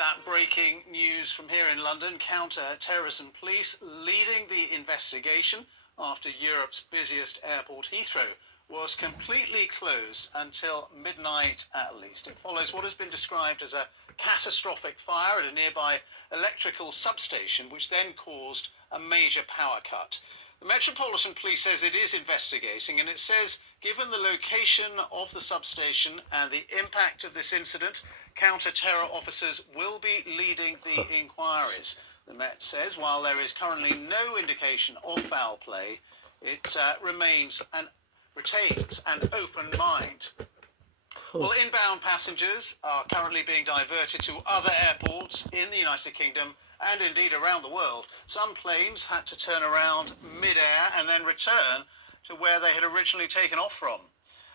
that breaking news from here in London. Counter-terrorism police leading the investigation after Europe's busiest airport, Heathrow, was completely closed until midnight at least. It follows what has been described as a catastrophic fire at a nearby electrical substation, which then caused a major power cut. The Metropolitan Police says it is investigating, and it says given the location of the substation and the impact of this incident, counter-terror officers will be leading the inquiries. The Met says while there is currently no indication of foul play, it retains an open mind. Well, inbound passengers are currently being diverted to other airports in the United Kingdom and indeed around the world. Some planes had to turn around mid-air and then return to where they had originally taken off from.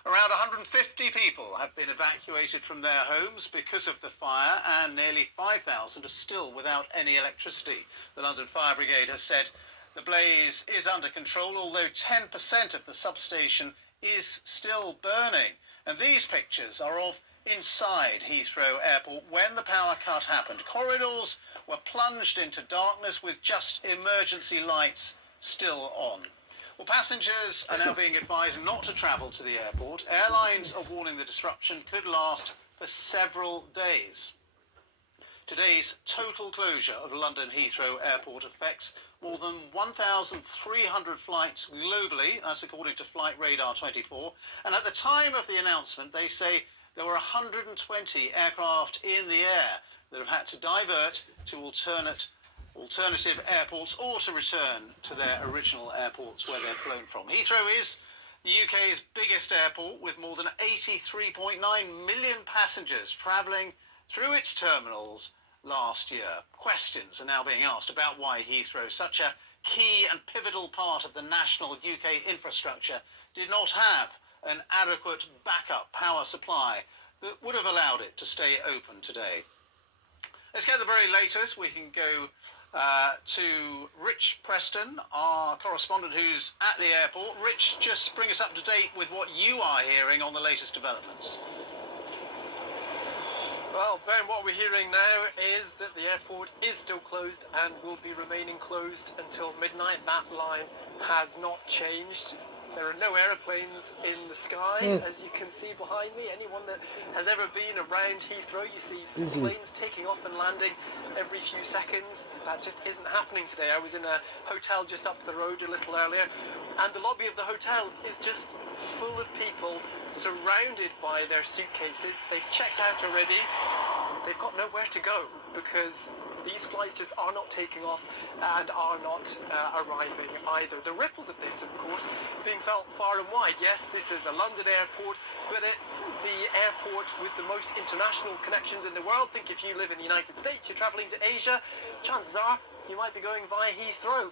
Around 150 people have been evacuated from their homes because of the fire, and nearly 5,000 are still without any electricity. The London Fire Brigade has said the blaze is under control, although 10% of the substation is still burning. And these pictures are of inside Heathrow Airport when the power cut happened. Corridors were plunged into darkness with just emergency lights still on. Well, passengers are now being advised not to travel to the airport. Airlines are warning the disruption could last for several days. Today's total closure of London Heathrow Airport affects more than 1,300 flights globally. That's according to Flight Radar 24. And at the time of the announcement, they say there were 120 aircraft in the air that have had to divert to alternative airports or to return to their original airports where they're flown from. Heathrow is the UK's biggest airport with more than 83.9 million passengers travelling through its terminals last year. Questions are now being asked about why Heathrow, such a key and pivotal part of the national UK infrastructure, did not have an adequate backup power supply that would have allowed it to stay open today. Let's get the very latest. We can go to Rich Preston, our correspondent who's at the airport. Rich, just bring us up to date with what you are hearing on the latest developments. Well, Ben, what we're hearing now is that the airport is still closed and will be remaining closed until midnight. That line has not changed. There are no aeroplanes in the sky, as you can see behind me. Anyone that has ever been around Heathrow, you see planes taking off and landing every few seconds. That just isn't happening today. I was in a hotel just up the road a little earlier, and the lobby of the hotel is just full of people surrounded by their suitcases. They've checked out already. They've got nowhere to go because these flights just are not taking off and are not arriving either. The ripples of this, of course, being felt far and wide. Yes, this is a London airport, but it's the airport with the most international connections in the world. Think if you live in the United States, you're travelling to Asia, chances are you might be going via Heathrow.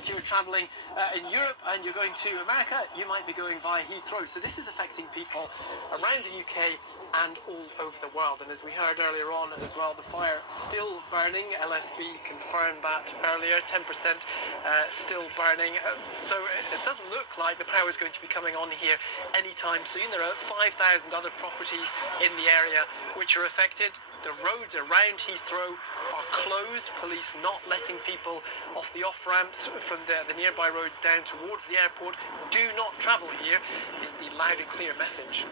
If you're travelling in Europe and you're going to America, you might be going via Heathrow. So this is affecting people around the UK and all over the world. And as we heard earlier on as well, the fire still burning. LFB confirmed that earlier, 10% still burning. So it doesn't look like the power is going to be coming on here anytime soon. There are 5,000 other properties in the area which are affected. The roads around Heathrow are closed. Police not letting people off the off-ramps from the nearby roads down towards the airport. Do not travel here is the loud and clear message.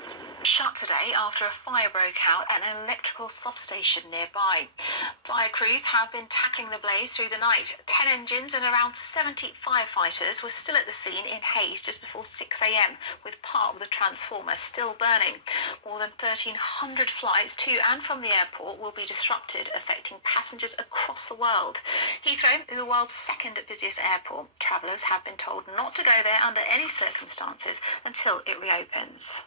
Shut today after a fire broke out at an electrical substation nearby. Fire crews have been tackling the blaze through the night. 10 engines and around 70 firefighters were still at the scene in Hayes just before 6 a.m, with part of the transformer still burning. More than 1,300 flights to and from the airport will be disrupted, affecting passengers across the world. Heathrow is the world's second busiest airport. Travellers have been told not to go there under any circumstances until it reopens.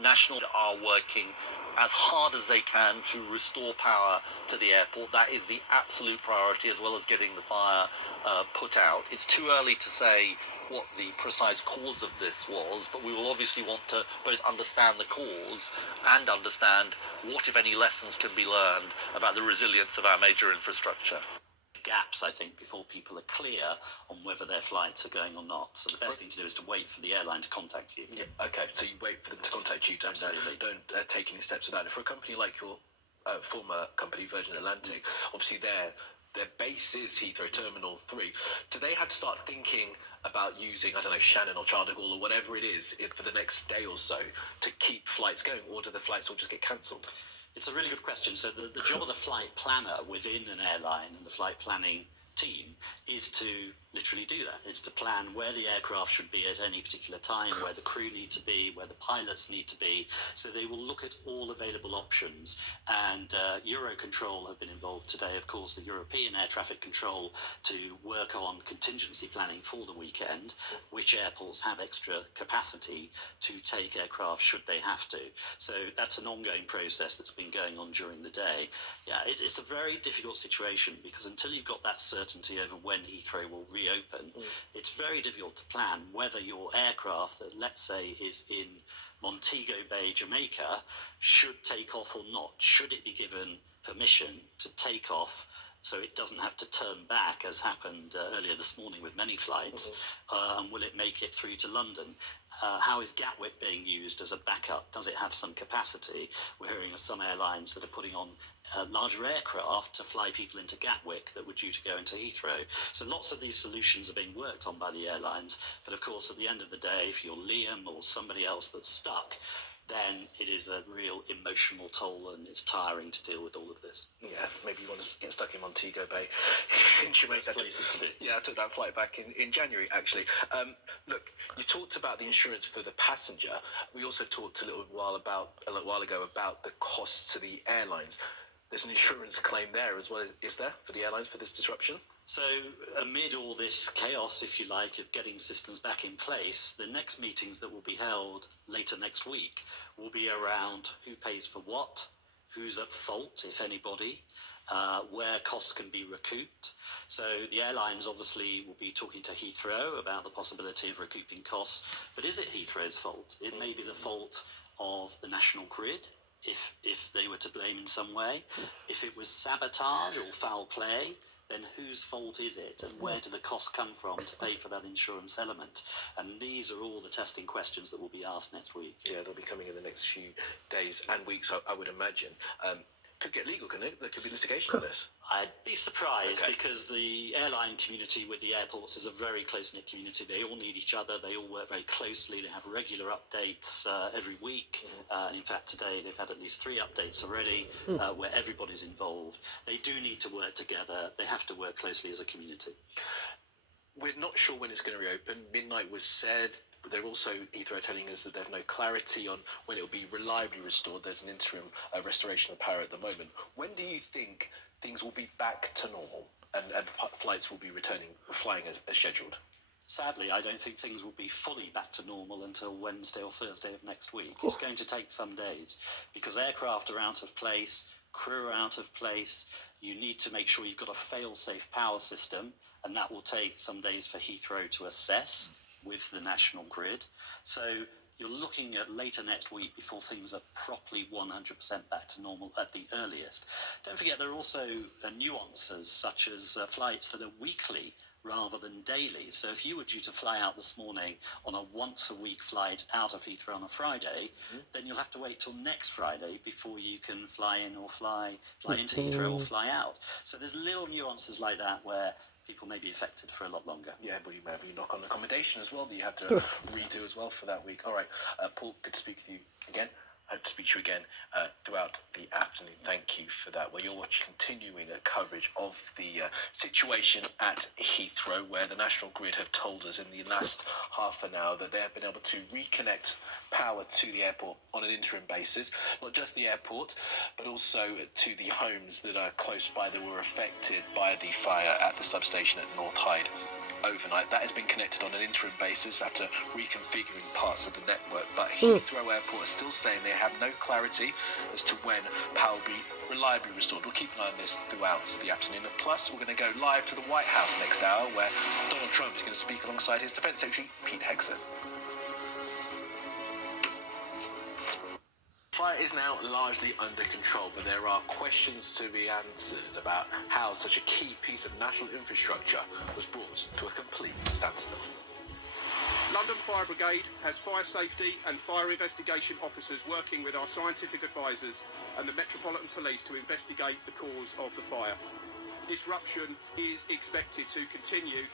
National are working as hard as they can to restore power to the airport. That is the absolute priority, as well as getting the fire put out. It's too early to say what the precise cause of this was, but we will obviously want to both understand the cause and understand what, if any, lessons can be learned about the resilience of our major infrastructure. Gaps, I think, before people are clear on whether their flights are going or not. So the best thing to do is to wait for the airline to contact you. Yeah, okay, so you wait for them to contact you, don't take any steps about it. For a company like former company Virgin Atlantic, obviously their base is Heathrow Terminal 3. Do they have to start thinking about using, I don't know, Shannon or Charles de Gaulle or whatever it is for the next day or so to keep flights going, or do the flights all just get cancelled? It's a really good question. So the job of the flight planner within an airline and the flight planning team is to literally do that. It's to plan where the aircraft should be at any particular time, where the crew need to be, where the pilots need to be. So they will look at all available options. And Eurocontrol have been involved today, of course, the European Air Traffic Control, to work on contingency planning for the weekend, which airports have extra capacity to take aircraft should they have to. So that's an ongoing process that's been going on during the day. Yeah, it's a very difficult situation because until you've got that certainty over when Heathrow will reopen, it's very difficult to plan whether your aircraft that, let's say, is in Montego Bay, Jamaica, should take off or not. Should it be given permission to take off so it doesn't have to turn back, as happened earlier this morning with many flights, and will it make it through to London? How is Gatwick being used as a backup? Does it have some capacity? We're hearing of some airlines that are putting on larger aircraft to fly people into Gatwick that were due to go into Heathrow. So lots of these solutions are being worked on by the airlines. But of course, at the end of the day, if you're Liam or somebody else that's stuck, then it is a real emotional toll and it's tiring to deal with all of this. Yeah, maybe you want to get stuck in Montego Bay. in Jamaica. Places to do. Yeah, I took that flight back in January, actually. Look, you talked about the insurance for the passenger. We also talked a little while ago about the costs to the airlines. There's an insurance claim there as well, is there, for the airlines for this disruption? So amid all this chaos, if you like, of getting systems back in place, the next meetings that will be held later next week will be around who pays for what, who's at fault, if anybody, where costs can be recouped. So the airlines obviously will be talking to Heathrow about the possibility of recouping costs, but is it Heathrow's fault? It may be the fault of the national grid, if they were to blame in some way. If it was sabotage or foul play, then whose fault is it, and where do the costs come from to pay for that insurance element? And these are all the testing questions that will be asked next week. Yeah, they'll be coming in the next few days and weeks, I would imagine. Could get legal, couldn't it? There could be litigation on this. I'd be surprised Okay. because the airline community with the airports is a very close-knit community. They all need each other. They all work very closely. They have regular updates every week. In fact, today they've had at least 3 updates already where everybody's involved. They do need to work together. They have to work closely as a community. We're not sure when it's going to reopen. Midnight was said. They're also, Heathrow, telling us that they have no clarity on when it will be reliably restored. There's an interim restoration of power at the moment. When do you think things will be back to normal and flights will be flying as scheduled? Sadly, I don't think things will be fully back to normal until Wednesday or Thursday of next week. It's going to take some days because aircraft are out of place, crew are out of place. You need to make sure you've got a fail-safe power system, and that will take some days for Heathrow to assess with the national grid. So you're looking at later next week before things are properly 100% back to normal at the earliest. Don't forget there are also nuances such as flights that are weekly rather than daily. So if you were due to fly out this morning on a once-a-week flight out of Heathrow on a Friday, then you'll have to wait till next Friday before you can fly in or fly into Heathrow or fly out. So there's little nuances like that where people may be affected for a lot longer. Yeah, but you may have a knock-on accommodation as well that you have to redo as well for that week. All right, Paul, good to speak with you again. Hope to speak to you again throughout the afternoon. Thank you for that. Well, you're continuing coverage of the situation at Heathrow, where the National Grid have told us in the last half an hour that they have been able to reconnect power to the airport on an interim basis. Not just the airport, but also to the homes that are close by that were affected by the fire at the substation at North Hyde overnight. That has been connected on an interim basis after reconfiguring parts of the network, but Heathrow Airport is still saying they have no clarity as to when power will be reliably restored. We'll keep an eye on this throughout the afternoon. Plus, we're going to go live to the White House next hour, where Donald Trump is going to speak alongside his Defence Secretary, Pete Hegseth. Fire is now largely under control, but there are questions to be answered about how such a key piece of national infrastructure was brought to a complete standstill. London Fire Brigade has fire safety and fire investigation officers working with our scientific advisors and the Metropolitan Police to investigate the cause of the fire. Disruption is expected to continue.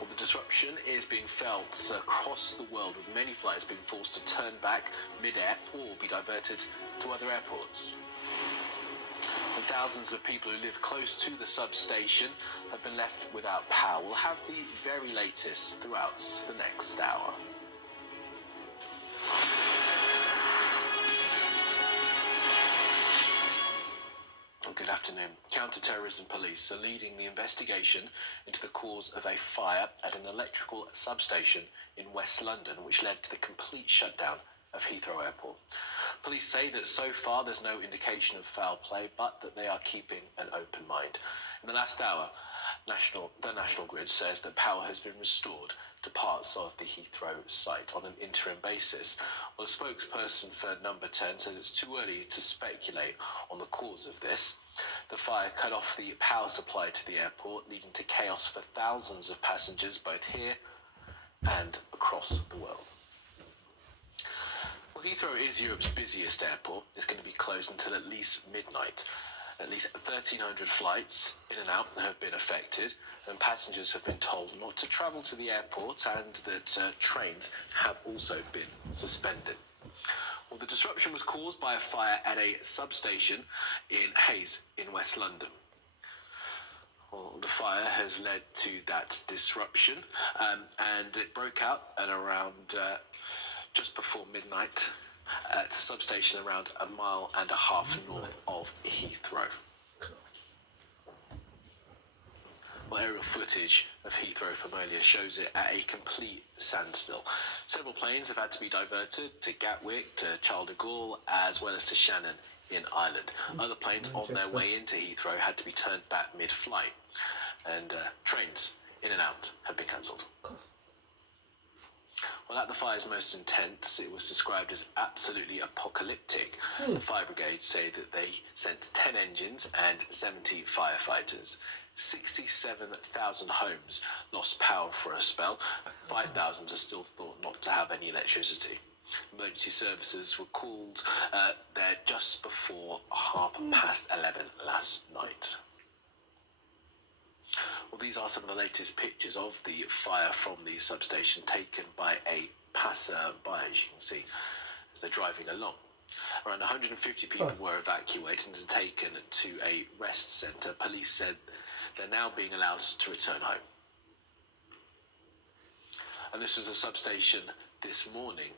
Well, the disruption is being felt across the world, with many flights being forced to turn back mid-air or be diverted to other airports. And thousands of people who live close to the substation have been left without power. We'll have the very latest throughout the next hour. Good afternoon. Counter-terrorism police are leading the investigation into the cause of a fire at an electrical substation in West London, which led to the complete shutdown of Heathrow Airport. Police say that so far there's no indication of foul play, but that they are keeping an open mind. In the last hour, the National Grid says that power has been restored to parts of the Heathrow site on an interim basis. Well, a spokesperson for Number 10 says it's too early to speculate on the cause of this. The fire cut off the power supply to the airport, leading to chaos for thousands of passengers both here and across the world. Well, Heathrow is Europe's busiest airport. It's going to be closed until at least midnight. At least 1,300 flights in and out have been affected, and passengers have been told not to travel to the airport, and that trains have also been suspended. Well, the disruption was caused by a fire at a substation in Hayes in West London. Well, the fire has led to that disruption, and it broke out at around just before midnight at a substation around 1.5 miles north of Heathrow. Well, aerial footage of Heathrow from earlier shows it at a complete standstill. Several planes have had to be diverted to Gatwick, to Charles de Gaulle, as well as to Shannon in Ireland. Other planes on their way into Heathrow had to be turned back mid-flight, and trains in and out have been cancelled. Well, at the fire's most intense, it was described as absolutely apocalyptic. The fire brigade say that they sent 10 engines and 70 firefighters. 67,000 homes lost power for a spell. 5,000 are still thought not to have any electricity. Emergency services were called there just before 11:30 last night. Well, these are some of the latest pictures of the fire from the substation taken by a passer-by, as you can see, as they're driving along. Around 150 people were evacuated and taken to a rest centre. Police said they're now being allowed to return home. And this was a substation this morning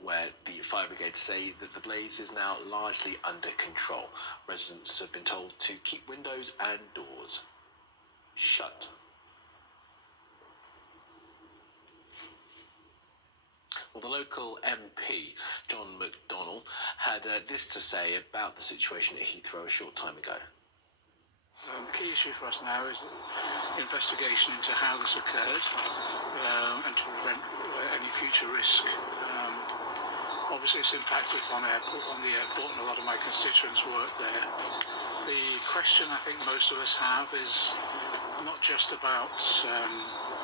where the fire brigade say that the blaze is now largely under control. Residents have been told to keep windows and doors shut. Well, the local MP, John McDonnell, had this to say about the situation at Heathrow a short time ago. The key issue for us now is the investigation into how this occurred and to prevent any future risk. Obviously it's impacted on the airport, and a lot of my constituents work there. The question I think most of us have is not just about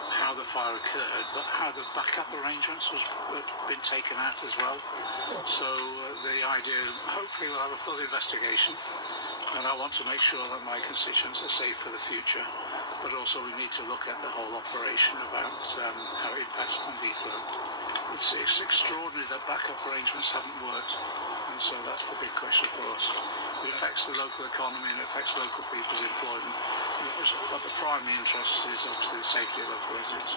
how the fire occurred, but how the backup arrangements have been taken out as well. So the idea, hopefully we'll have a full investigation, and I want to make sure that my constituents are safe for the future, but also we need to look at the whole operation about how it impacts on Heathrow. It's extraordinary that backup arrangements haven't worked, and so that's the big question for us. It affects the local economy and it affects local people's employment, but the primary interest is obviously the safety of local residents.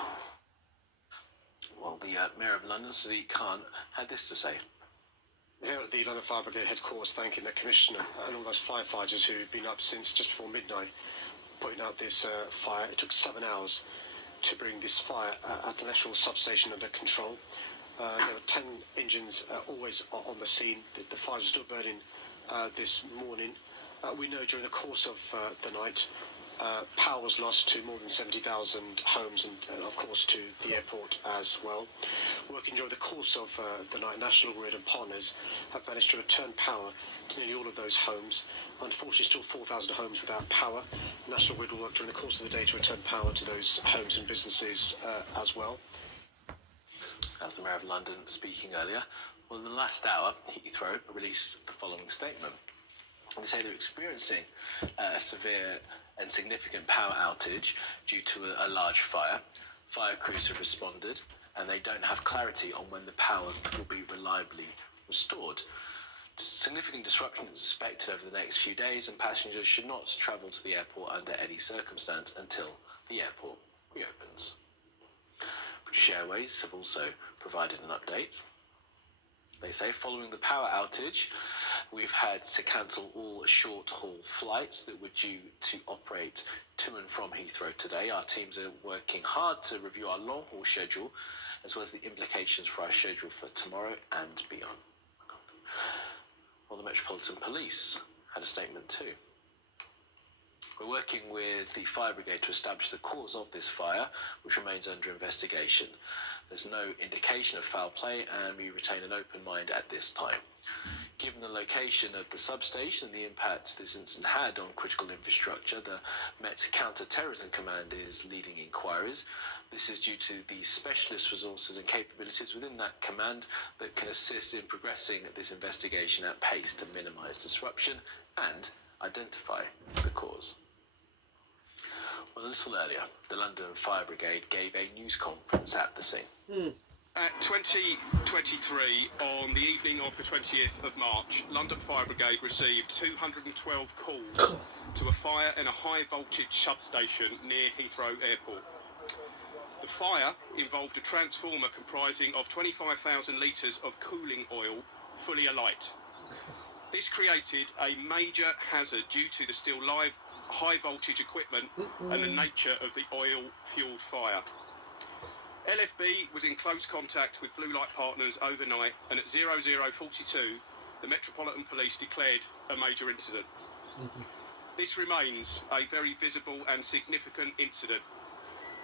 Well, the Mayor of London, Sadiq Khan, had this to say. Here at the London Fire Brigade headquarters, thanking the Commissioner and all those firefighters who've been up since just before midnight, putting out this fire. It took 7 hours to bring this fire at the national substation under control. There were 10 engines always on the scene. The fires are still burning this morning. We know during the course of the night, power was lost to more than 70,000 homes and of course to the airport as well. Working during the course of the night, National Grid and partners have managed to return power to nearly all of those homes. Unfortunately, still 4,000 homes without power. National Grid will work during the course of the day to return power to those homes and businesses as well. As the Mayor of London speaking earlier, well, in the last hour, Heathrow released the following statement. They say they're experiencing a severe and significant power outage due to a large fire. Fire crews have responded, and they don't have clarity on when the power will be reliably restored. Significant disruption is expected over the next few days, and passengers should not travel to the airport under any circumstance until the airport reopens. British Airways have also provided an update. They say following the power outage, we've had to cancel all short-haul flights that were due to operate to and from Heathrow today. Our teams are working hard to review our long-haul schedule, as well as the implications for our schedule for tomorrow and beyond. Well, the Metropolitan Police had a statement too. We're working with the fire brigade to establish the cause of this fire, which remains under investigation. There's no indication of foul play, and we retain an open mind at this time. Given the location of the substation and the impact this incident had on critical infrastructure, the Met's Counter-Terrorism Command is leading inquiries. This is due to the specialist resources and capabilities within that command that can assist in progressing this investigation at pace to minimise disruption and identify the cause. Well, a little earlier, the London Fire Brigade gave a news conference at the scene. At 2023, on the evening of the 20th of March, London Fire Brigade received 212 calls to a fire in a high voltage substation near Heathrow Airport. The fire involved a transformer comprising of 25,000 litres of cooling oil fully alight. This created a major hazard due to the still live high voltage equipment and the nature of the oil fueled fire. LFB was in close contact with Blue Light Partners overnight, and at 0042 the Metropolitan Police declared a major incident. This remains a very visible and significant incident.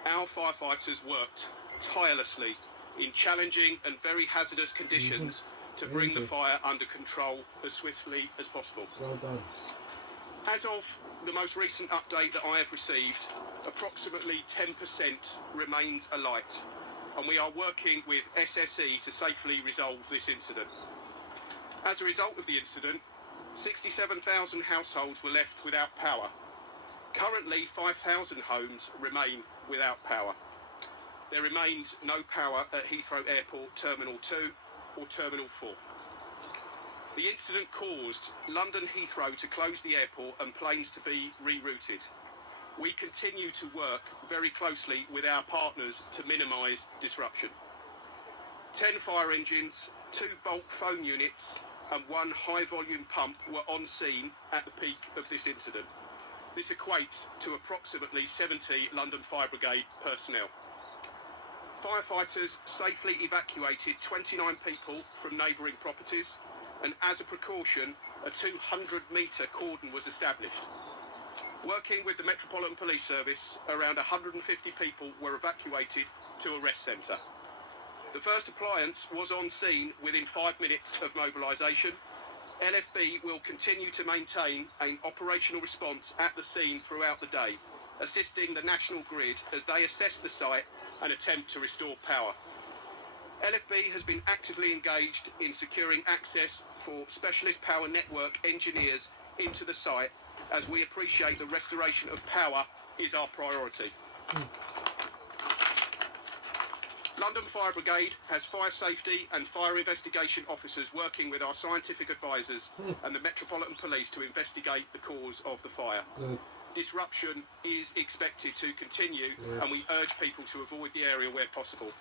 Our firefighters worked tirelessly in challenging and very hazardous conditions to bring the fire under control as swiftly as possible. Well done. As of the most recent update that I have received, approximately 10% remains alight, and we are working with SSE to safely resolve this incident. As a result of the incident, 67,000 households were left without power. Currently, 5,000 homes remain without power. There remains no power at Heathrow Airport Terminal 2 or Terminal 4. The incident caused London Heathrow to close the airport and planes to be rerouted. We continue to work very closely with our partners to minimise disruption. 10 fire engines, 2 bulk phone units and 1 high-volume pump were on scene at the peak of this incident. This equates to approximately 70 London Fire Brigade personnel. Firefighters safely evacuated 29 people from neighbouring properties, and as a precaution, a 200-metre cordon was established. Working with the Metropolitan Police Service, around 150 people were evacuated to a rest centre. The first appliance was on scene within 5 minutes of mobilisation. LFB will continue to maintain an operational response at the scene throughout the day, assisting the National Grid as they assess the site and attempt to restore power. LFB has been actively engaged in securing access for specialist power network engineers into the site, as we appreciate the restoration of power is our priority. London Fire Brigade has fire safety and fire investigation officers working with our scientific advisors and the Metropolitan Police to investigate the cause of the fire. Disruption is expected to continue, and we urge people to avoid the area where possible.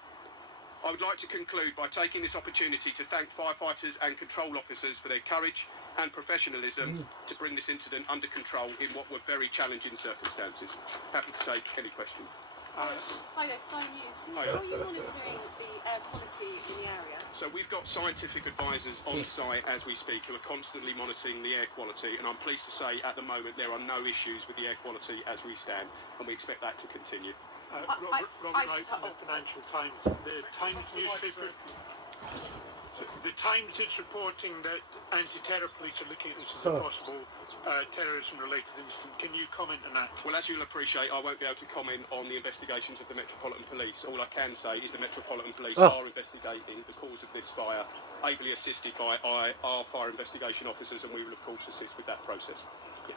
I would like to conclude by taking this opportunity to thank firefighters and control officers for their courage and professionalism to bring this incident under control in what were very challenging circumstances. Happy to take any questions. Hi there, Sky News. Hi. How are you monitoring the air quality in the area? So we've got scientific advisors on site as we speak who are constantly monitoring the air quality, and I'm pleased to say at the moment there are no issues with the air quality as we stand, and we expect that to continue. Robert Wright from the Financial Times. The Times newspaper. The Times is reporting that anti-terror police are looking at this as a possible terrorism-related incident. Can you comment on that? Well, as you'll appreciate, I won't be able to comment on the investigations of the Metropolitan Police. All I can say is the Metropolitan Police are investigating the cause of this fire, ably assisted by our fire investigation officers, and we will, of course, assist with that process.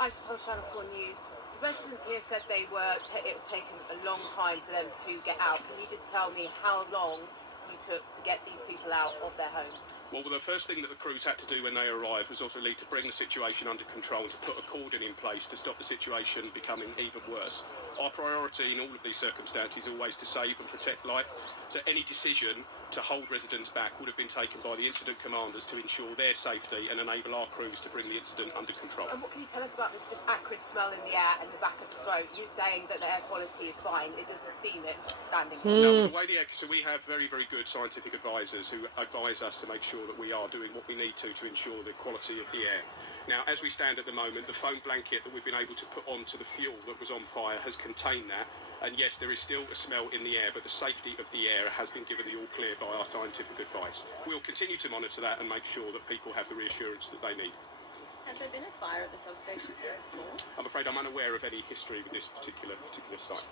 I just told Channel 4 News. The residents here said it was taken a long time for them to get out. Can you just tell me how long you took to get these people out of their homes? Well, the first thing that the crews had to do when they arrived was obviously to bring the situation under control and to put a cordon in place to stop the situation becoming even worse. Our priority in all of these circumstances is always to save and protect life. So any decision to hold residents back would have been taken by the incident commanders to ensure their safety and enable our crews to bring the incident under control. And what can you tell us about this just acrid smell in the air and the back of the throat? You're saying that the air quality is fine. It doesn't seem it standing here. No, the way so we have very, very good scientific advisors who advise us to make sure that we are doing what we need to ensure the quality of the air. Now, as we stand at the moment, the foam blanket that we've been able to put onto the fuel that was on fire has contained that. And yes, there is still a smell in the air, but the safety of the air has been given the all clear by our scientific advice. We'll continue to monitor that and make sure that people have the reassurance that they need. Has there been a fire at the substation here before? I'm afraid I'm unaware of any history with this particular site.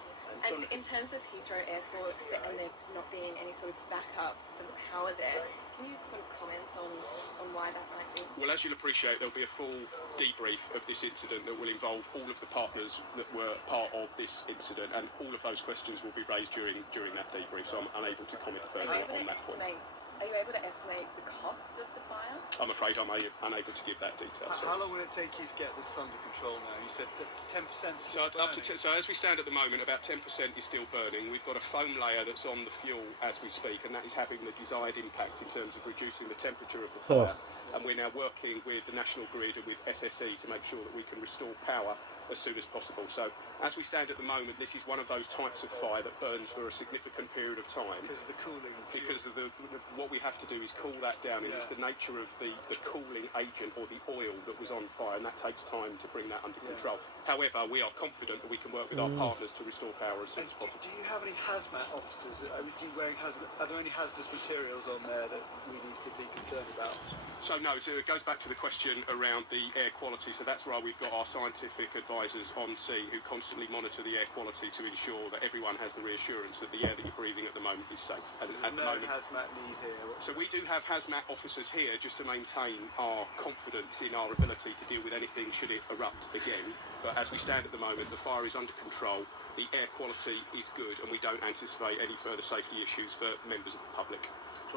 And in terms of Heathrow Airport and there not being any sort of backup for the power there, can you sort of comment on why that might be? Well, as you'll appreciate, there'll be a full debrief of this incident that will involve all of the partners that were part of this incident, and all of those questions will be raised during that debrief, so I'm unable to comment further on that point. Are you able to estimate the cost of the fire? I'm afraid I'm unable to give that detail. How long will it take you to get this under control now? You said that 10% So, so as we stand at the moment, about 10% is still burning. We've got a foam layer that's on the fuel as we speak, and that is having the desired impact in terms of reducing the temperature of the fire. And we're now working with the National Grid and with SSE to make sure that we can restore power as soon as possible. So as we stand at the moment, this is one of those types of fire that burns for a significant period of time. Because of the cooling. Because of what we have to do is cool that down, and it's the nature of the cooling agent or the oil that was on fire, and that takes time to bring that under control. However, we are confident that we can work with our partners to restore power as soon as possible. Do you have any hazmat officers? Are there any hazardous materials on there that we need to be concerned about? So no, so it goes back to the question around the air quality. So that's why we've got our scientific advisors on scene who constantly monitor the air quality to ensure that everyone has the reassurance that the air that you're breathing at the moment is safe. And at the moment, hazmat need here. So we do have hazmat officers here just to maintain our confidence in our ability to deal with anything should it erupt again. But as we stand at the moment, the fire is under control, the air quality is good, and we don't anticipate any further safety issues for members of the public.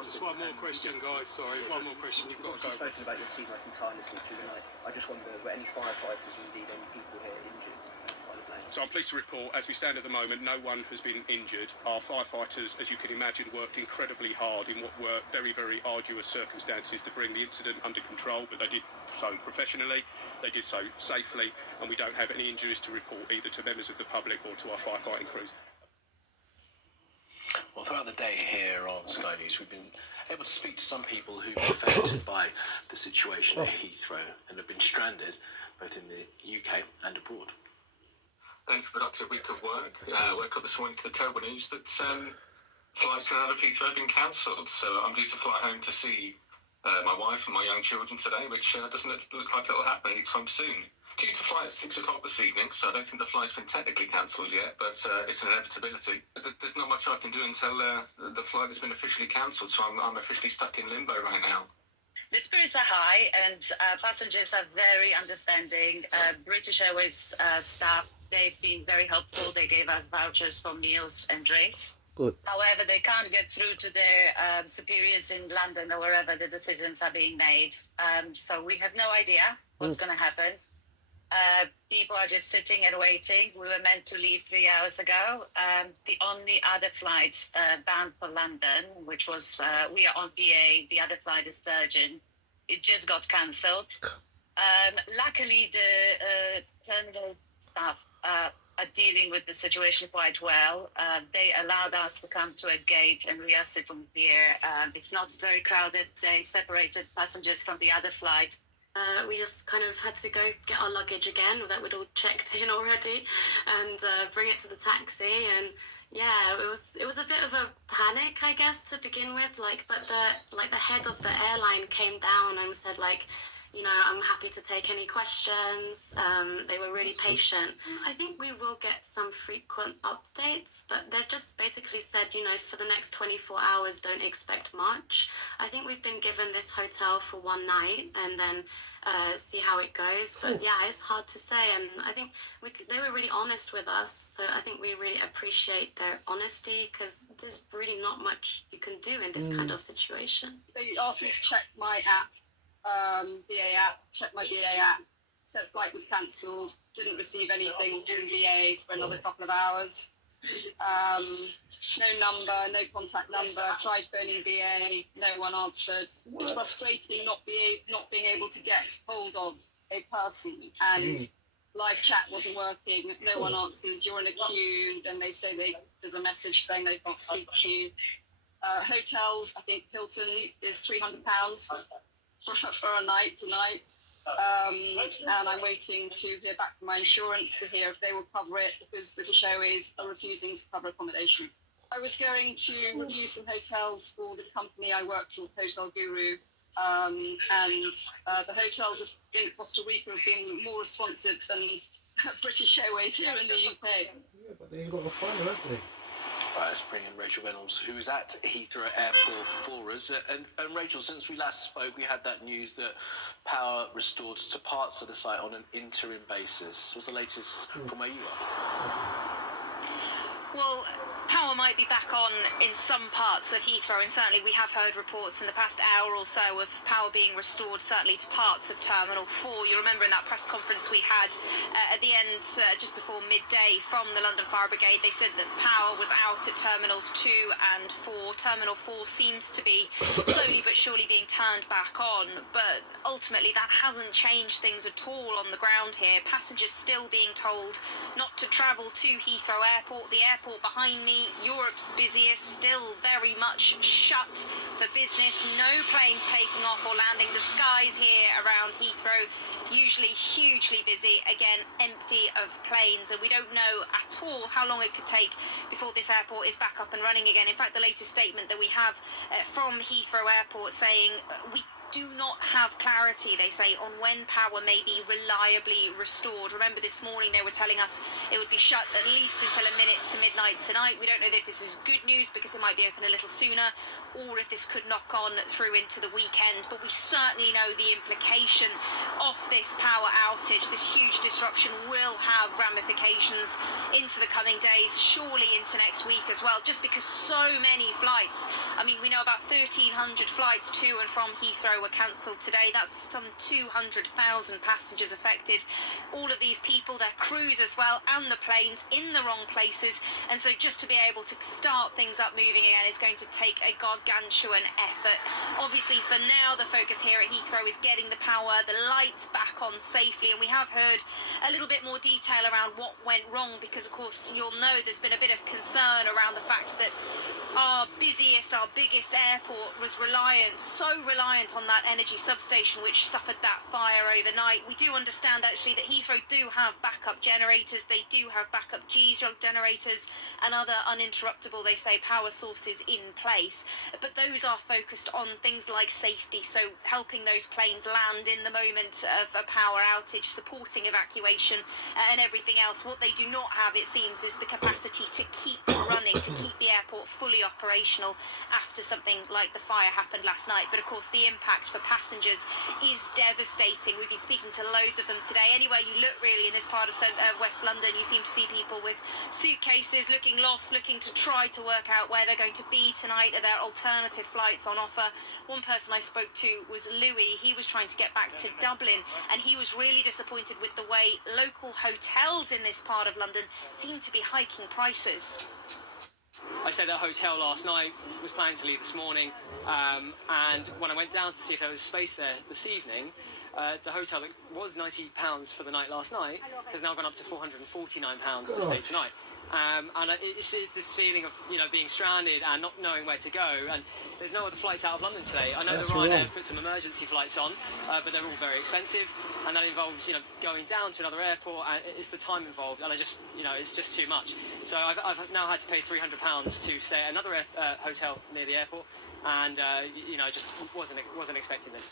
Just one more question, guys. Sorry, one more question. You've got to go. You've spoken about your team working tirelessly through the night. I just wonder, were any firefighters or indeed any people here injured by the blaze? So I'm pleased to report, as we stand at the moment, no one has been injured. Our firefighters, as you can imagine, worked incredibly hard in what were very, very arduous circumstances to bring the incident under control, but they did so professionally, they did so safely, and we don't have any injuries to report either to members of the public or to our firefighting crews. Well, throughout the day here on Sky News, we've been able to speak to some people who've been affected by the situation at Heathrow and have been stranded both in the UK and abroad. Thanks for a productive week of work. Woke up this morning to the terrible news that flights out of Heathrow have been cancelled. So I'm due to fly home to see my wife and my young children today, which doesn't look like it'll happen anytime soon. Due to flight at 6 o'clock this evening, so I don't think the flight's been technically cancelled yet, but it's an inevitability. There's not much I can do until the flight has been officially cancelled, so I'm officially stuck in limbo right now. The spirits are high and passengers are very understanding. British Airways staff, they've been very helpful. They gave us vouchers for meals and drinks. Good. However, they can't get through to their superiors in London or wherever the decisions are being made. So we have no idea what's going to happen. People are just sitting and waiting. We were meant to leave 3 hours ago. The only other flight bound for London, which was, we are on VA, the other flight is Virgin. It just got cancelled. Luckily, the terminal staff are dealing with the situation quite well. They allowed us to come to a gate and we are sitting here. It's not very crowded. They separated passengers from the other flight. We just kind of had to go get our luggage again that we'd all checked in already and bring it to the taxi, and Yeah, it was a bit of a panic, I guess, to begin with. But the head of the airline came down and said, like, you know, I'm happy to take any questions. They were really patient. I think we will get some frequent updates, but they've just basically said, you know, for the next 24 hours, don't expect much. I think we've been given this hotel for one night and then see how it goes. But yeah, it's hard to say. And I think they were really honest with us. So I think we really appreciate their honesty, because there's really not much you can do in this kind of situation. They asked me to check my app. BA app, checked my BA app, said flight was cancelled, didn't receive anything from BA for another couple of hours. No number, no contact number, tried phoning BA, no one answered. It's frustrating not being able to get hold of a person, and live chat wasn't working, no one answers, you're in a queue, then they say there's a message saying they can't speak to you. Hotels, I think Hilton is £300 for a night tonight, and I'm waiting to hear back from my insurance to hear if they will cover it, because British Airways are refusing to cover accommodation. I was going to review some hotels for the company I work for, Hotel Guru, and the hotels in Costa Rica have been more responsive than British Airways here in the UK. Yeah, but they ain't got a fire, have they? Right, let's bring in Rachel Reynolds, who is at Heathrow Airport for us. And Rachel, since we last spoke, we had that news that power restored to parts of the site on an interim basis. What's the latest from where you are? Well, power might be back on in some parts of Heathrow, and certainly we have heard reports in the past hour or so of power being restored, certainly to parts of Terminal 4. You remember in that press conference we had at the end, just before midday, from the London Fire Brigade, they said that power was out at Terminals 2 and 4. Terminal 4 seems to be slowly but surely being turned back on, but ultimately that hasn't changed things at all on the ground here. Passengers still being told not to travel to Heathrow Airport. The airport behind me, Europe's busiest, still very much shut for business. No planes taking off or landing. The skies here around Heathrow usually hugely busy, again empty of planes, and we don't know at all how long it could take before this airport is back up and running again. In fact, the latest statement that we have from Heathrow Airport saying we do not have clarity, they say, on when power may be reliably restored. Remember, this morning they were telling us it would be shut at least until a minute to midnight tonight. We don't know if this is good news because it might be open a little sooner, or if this could knock on through into the weekend, but we certainly know the implication of this power outage. This huge disruption will have ramifications into the coming days, surely into next week as well, just because so many flights, I mean, we know about 1,300 flights to and from Heathrow were cancelled today. That's some 200,000 passengers affected. All of these people, their crews as well, and the planes in the wrong places, and so just to be able to start things up moving again is going to take a gargantuan effort. Obviously, for now, the focus here at Heathrow is getting the power, the lights back on safely, and we have heard a little bit more detail around what went wrong, because of course you'll know there's been a bit of concern around the fact that our busiest, our biggest airport was so reliant on that energy substation which suffered that fire overnight. We do understand actually that Heathrow do have backup generators, they do have backup generators and other uninterruptible, they say, power sources in place, but those are focused on things like safety, so helping those planes land in the moment of a power outage, supporting evacuation and everything else. What they do not have, it seems, is the capacity to keep running, to keep the airport fully operational after something like the fire happened last night. But of course the impact for passengers is devastating. We've been speaking to loads of them today. Anywhere you look really in this part of West London, you seem to see people with suitcases, looking lost, looking to try to work out where they're going to be tonight. Are there alternative flights on offer? One person I spoke to was Louis. He was trying to get back to Dublin, and he was really disappointed with the way local hotels in this part of London seem to be hiking prices. I stayed at a hotel last night, was planning to leave this morning, and when I went down to see if there was space there this evening, the hotel that was £90 for the night last night has now gone up to £449 to stay tonight. And it's this feeling of being stranded and not knowing where to go. And there's no other flights out of London today. I know that Ryanair put some emergency flights on, but they're all very expensive, and that involves going down to another airport, and it's the time involved, and it's just too much. So I've now had to pay £300 to stay at another hotel near the airport, and just wasn't expecting this.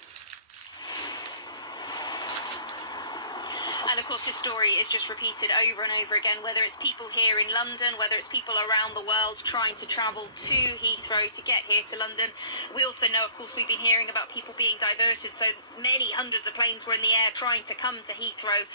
And of course, this story is just repeated over and over again, whether it's people here in London, whether it's people around the world trying to travel to Heathrow to get here to London. We also know, of course, we've been hearing about people being diverted, so many hundreds of planes were in the air trying to come to Heathrow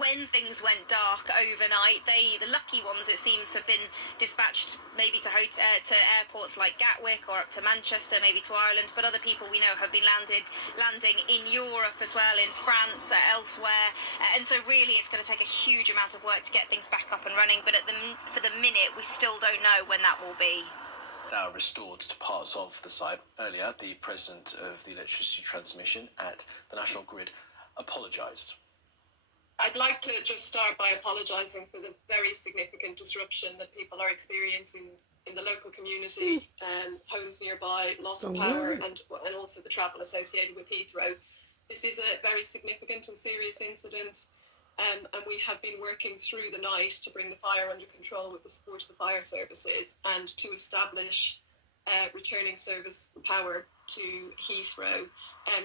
when things went dark overnight. The lucky ones, it seems, have been dispatched maybe to airports like Gatwick or up to Manchester, maybe to Ireland, but other people we know have been landing in Europe as well, in France, elsewhere, and so really it's going to take a huge amount of work to get things back up and running, but for the minute we still don't know when that will be. Now restored to parts of the site. Earlier, the president of the electricity transmission at the National Grid apologised. I'd like to just start by apologising for the very significant disruption that people are experiencing in the local community, homes nearby, loss of power, and also the travel associated with Heathrow. This is a very significant and serious incident, and we have been working through the night to bring the fire under control with the support of the fire services and to establish returning service power to Heathrow.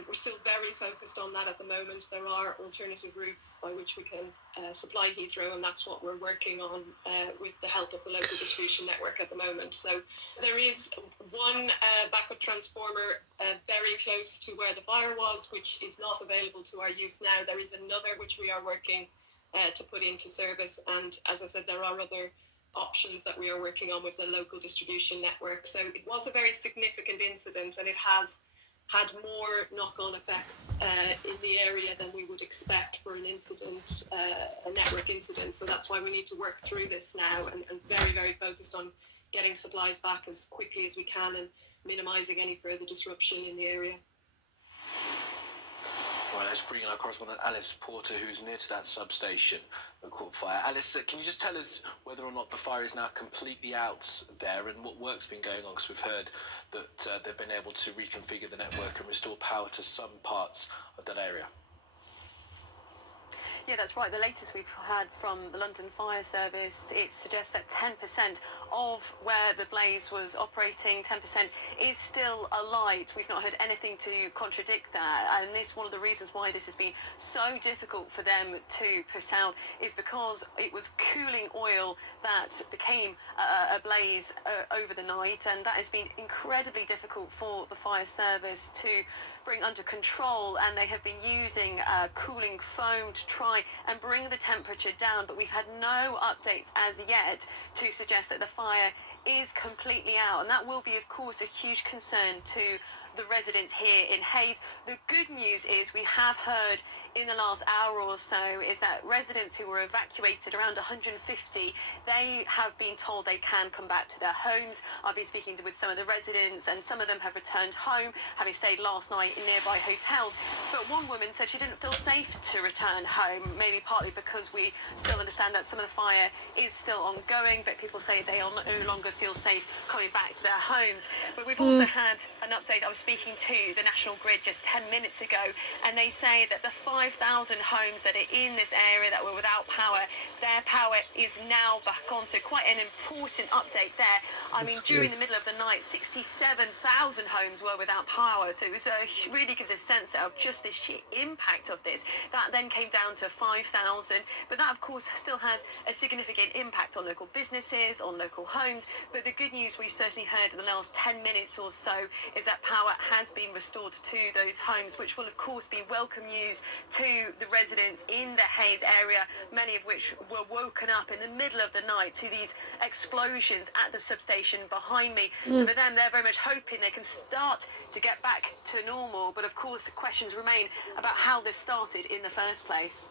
We're still very focused on that at the moment. There are alternative routes by which we can supply Heathrow, and that's what we're working on with the help of the local distribution network at the moment. So there is one backup transformer very close to where the fire was, which is not available to our use now. There is another which we are working to put into service, and as I said, there are other options that we are working on with the local distribution network. So it was a very significant incident, and it has had more knock-on effects in the area than we would expect for an incident, a network incident. So that's why we need to work through this now, and very, very focused on getting supplies back as quickly as we can and minimising any further disruption in the area. Right, let's bring in our correspondent Alice Porter, who's near to that substation that caught fire. Alice, can you just tell us whether or not the fire is now completely out there and what work's been going on? Because we've heard that they've been able to reconfigure the network and restore power to some parts of that area. Yeah, that's right. The latest we've had from the London Fire Service, it suggests that 10% of where the blaze was operating, 10% is still alight. We've not heard anything to contradict that, and this, one of the reasons why this has been so difficult for them to put out is because it was cooling oil that became a blaze over the night, and that has been incredibly difficult for the fire service to bring under control, and they have been using cooling foam to try and bring the temperature down, but we've had no updates as yet to suggest that the fire is completely out, and that will be, of course, a huge concern to the residents here in Hayes. The good news is we have heard in the last hour or so is that residents who were evacuated, around 150, they have been told they can come back to their homes. I've been speaking with some of the residents, and some of them have returned home, having stayed last night in nearby hotels. But one woman said she didn't feel safe to return home, maybe partly because we still understand that some of the fire is still ongoing, but people say they no longer feel safe coming back to their homes. But we've also had an update. I was speaking to the National Grid just 10 minutes ago, and they say that the 5,000 homes that are in this area that were without power, their power is now back on. So quite an important update there. I mean, during the middle of the night, 67,000 homes were without power. So it was really gives a sense of just the sheer impact of this. That then came down to 5,000. But that, of course, still has a significant impact on local businesses, on local homes. But the good news we've certainly heard in the last 10 minutes or so is that power has been restored to those homes, which will, of course, be welcome news to the residents in the Hayes area, many of which were woken up in the middle of the night to these explosions at the substation behind me. So for them, they're very much hoping they can start to get back to normal. But of course, questions remain about how this started in the first place.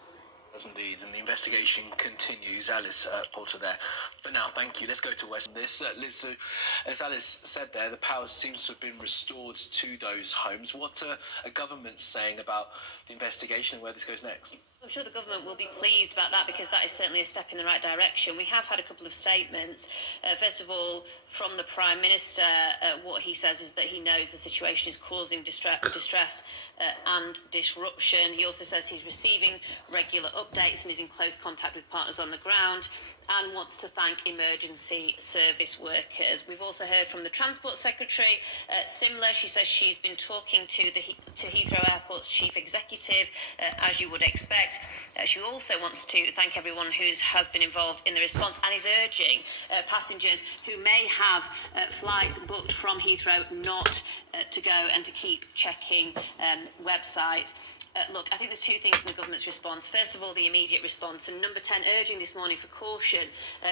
Indeed, and the investigation continues. Alice Porter there. But now, thank you. Let's go to West. This, Liz, so as Alice said there, the power seems to have been restored to those homes. What are governments saying about the investigation and where this goes next? I'm sure the government will be pleased about that because that is certainly a step in the right direction. We have had a couple of statements. First of all, from the Prime Minister, what he says is that he knows the situation is causing distress and disruption. He also says he's receiving regular updates and is in close contact with partners on the ground and wants to thank emergency service workers. We've also heard from the Transport Secretary, similar. She says she's been talking to Heathrow Airport's chief executive, as you would expect. She also wants to thank everyone who has been involved in the response and is urging passengers who may have flights booked from Heathrow not to go and to keep checking websites. Look, I think there's two things in the government's response. First of all, the immediate response, and number 10, urging this morning for caution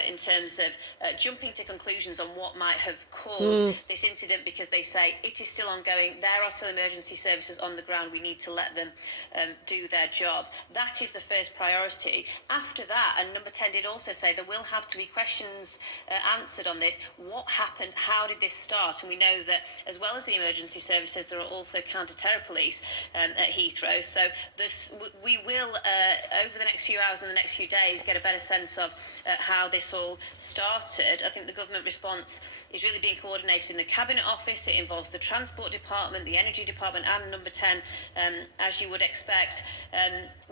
in terms of jumping to conclusions on what might have caused this incident, because they say it is still ongoing. There are still emergency services on the ground. We need to let them do their jobs. That is the first priority. After that, and number 10 did also say there will have to be questions answered on this. What happened? How did this start? And we know that as well as the emergency services, there are also counter-terror police at Heathrow. So we will, over the next few hours and the next few days, get a better sense of how this all started. I think the government response is really being coordinated in the Cabinet Office. It involves the Transport Department, the Energy Department and number 10, as you would expect.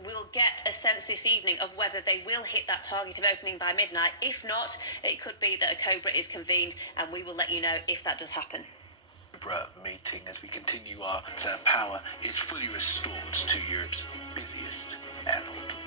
We'll get a sense this evening of whether they will hit that target of opening by midnight. If not, it could be that a COBRA is convened and we will let you know if that does happen. Meeting as we continue our power is fully restored to Europe's busiest airport.